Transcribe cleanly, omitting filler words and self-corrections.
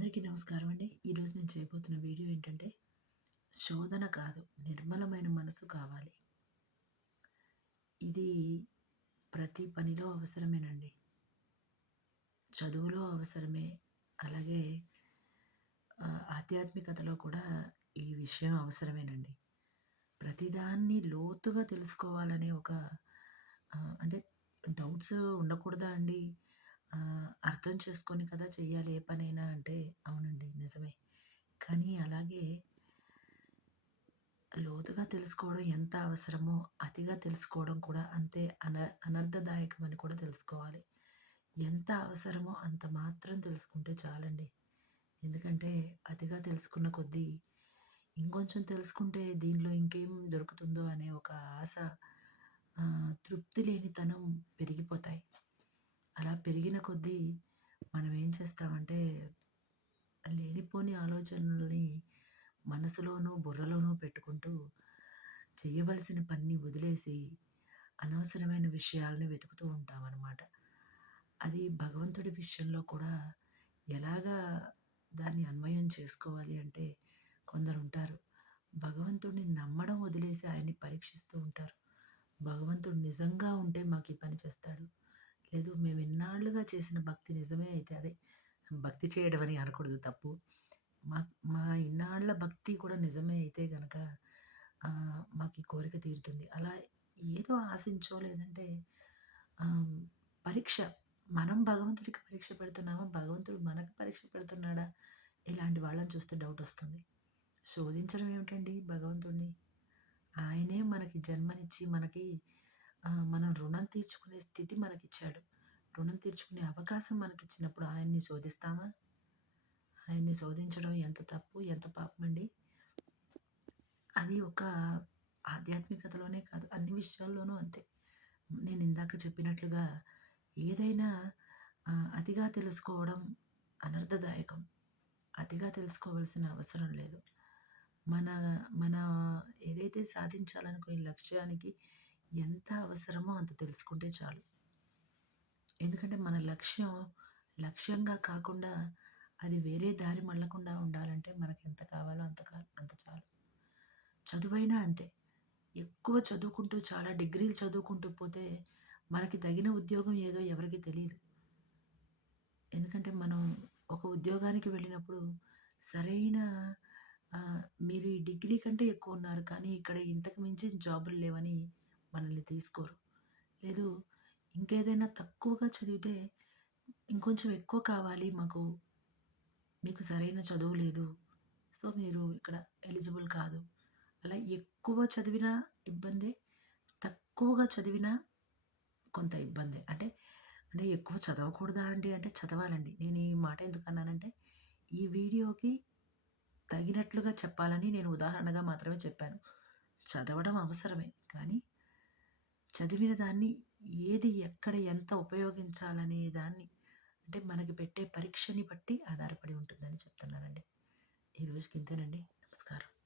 అందరికీ నమస్కారం అండి. ఈరోజు నేను చేయబోతున్న వీడియో ఏంటంటే, శోధన కాదు, నిర్మలమైన మనసు కావాలి. ఇది ప్రతి పనిలో అవసరమేనండి. చదువులో అవసరమే. అలాగే ఆధ్యాత్మికతలో కూడా ఈ విషయం అవసరమేనండి. ప్రతిదాన్ని లోతుగా తెలుసుకోవాలనే ఒక అంటే డౌట్స్ ఉండకూడదా అండి? అర్థం చేసుకొని కదా చెయ్యాలి ఏ పనైనా అంటే, అవునండి నిజమే. కానీ అలాగే లోతుగా తెలుసుకోవడం ఎంత అవసరమో, అతిగా తెలుసుకోవడం కూడా అంతే అనర్థదాయకమని కూడా తెలుసుకోవాలి. ఎంత అవసరమో అంత మాత్రం తెలుసుకుంటే చాలండి. ఎందుకంటే అతిగా తెలుసుకున్న కొద్దీ ఇంకొంచెం తెలుసుకుంటే దీనిలో ఇంకేం దొరుకుతుందో అనే ఒక ఆశ, తృప్తి లేనితనం పెరిగిపోతాయి. అలా పెరిగిన కొద్దీ మనం ఏం చేస్తామంటే లేనిపోని ఆలోచనలని మనసులోనూ, బుర్రలోనూ పెట్టుకుంటూ చేయవలసిన పనిని వదిలేసి అనవసరమైన విషయాలని వెతుకుతూ ఉంటామనమాట. అది భగవంతుడి విషయంలో కూడా ఎలాగా దాన్ని అన్వయం చేసుకోవాలి అంటే, కొందరుంటారు. భగవంతుడిని నమ్మడం వదిలేసి ఆయన్ని పరీక్షిస్తూ ఉంటారు. భగవంతుడు నిజంగా ఉంటే మాకీ పని చేస్తాడు. లేదు మేము ఇన్నాళ్లుగా చేసిన భక్తి నిజమే అయితే అదే భక్తి చేయడం అని అనకూడదు తప్పు. మా మా ఇన్నాళ్ల భక్తి కూడా నిజమే అయితే గనక మాకీ కోరిక తీరుతుంది. అలా ఏదో ఆశించో లేదంటే ఆహ్, పరీక్ష మనం భగవంతుడికి పరీక్ష పెడుతున్నామా? భగవంతుడు మనకు పరీక్ష పెడుతున్నాడా? ఇలాంటి వాళ్ళని చూస్తే డౌటొస్తుంది. శోధించడం ఏమిటండి భగవంతుడిని? ఆయనే మనకి జన్మనిచ్చి మనకి మనం రుణం తీర్చుకునే స్థితి మనకిచ్చాడు. రుణం తీర్చుకునే అవకాశం మనకిచ్చినప్పుడు ఆయన్ని శోధిస్తామా? ఆయన్ని శోధించడం ఎంత తప్పు, ఎంత పాపమండి. అది ఒక ఆధ్యాత్మికతలోనే కాదు, అన్ని విషయాల్లోనూ అంతే. నేనిందాక చెప్పినట్లుగా ఏదైనా అతిగా తెలుసుకోవడం అనర్థదాయకం. అతిగా తెలుసుకోవాల్సిన అవసరం లేదు. మన మన ఏదైతే సాధించాలనుకునే లక్ష్యానికి ఎంత అవసరమో అంత తెలుసుకుంటే చాలు. ఎందుకంటే మన లక్ష్యం లక్ష్యంగా కాకుండా అది వేరే దారి మళ్ళకుండా ఉండాలంటే మనకెంత కావాలో అంత చాలు. చదువైనా అంతే. ఎక్కువ చదువుకుంటూ చాలా డిగ్రీలు చదువుకుంటూ పోతే మనకి తగిన ఉద్యోగం ఏదో ఎవరికీ తెలీదు. ఎందుకంటే మనం ఒక ఉద్యోగానికి వెళ్ళినప్పుడు సరైన మీరు ఈ డిగ్రీ కంటే ఎక్కువున్నారు కానీ ఇక్కడ ఇంతకు మించిన జాబులు లేవని మనల్ని తీసుకోరు. లేదు ఇంకేదైనా తక్కువగా చదివితే ఇంకొంచెం ఎక్కువ కావాలి మాకు, మీకు సరైన చదువు లేదు. సో, మీరు ఇక్కడ ఎలిజిబుల్ కాదు. అలా ఎక్కువ చదివినా ఇబ్బందే, తక్కువగా చదివినా కొంత ఇబ్బందే. అంటే ఎక్కువ చదవకూడదా అండి అంటే చదవాలండి. నేను ఈ మాట ఎందుకన్నానంటే, ఈ వీడియోకి తగినట్లుగా చెప్పాలని నేను ఉదాహరణగా మాత్రమే చెప్పాను. చదవడం అవసరమే. కానీ చదివిన దాన్ని ఏది, ఎక్కడ, ఎంత ఉపయోగించాలనే దాన్ని అంటే మనకి పెట్టే పరీక్షని బట్టి ఆధారపడి ఉంటుందని చెప్తున్నానండి. ఈ రోజుకి ఇంతేనండి. నమస్కారం.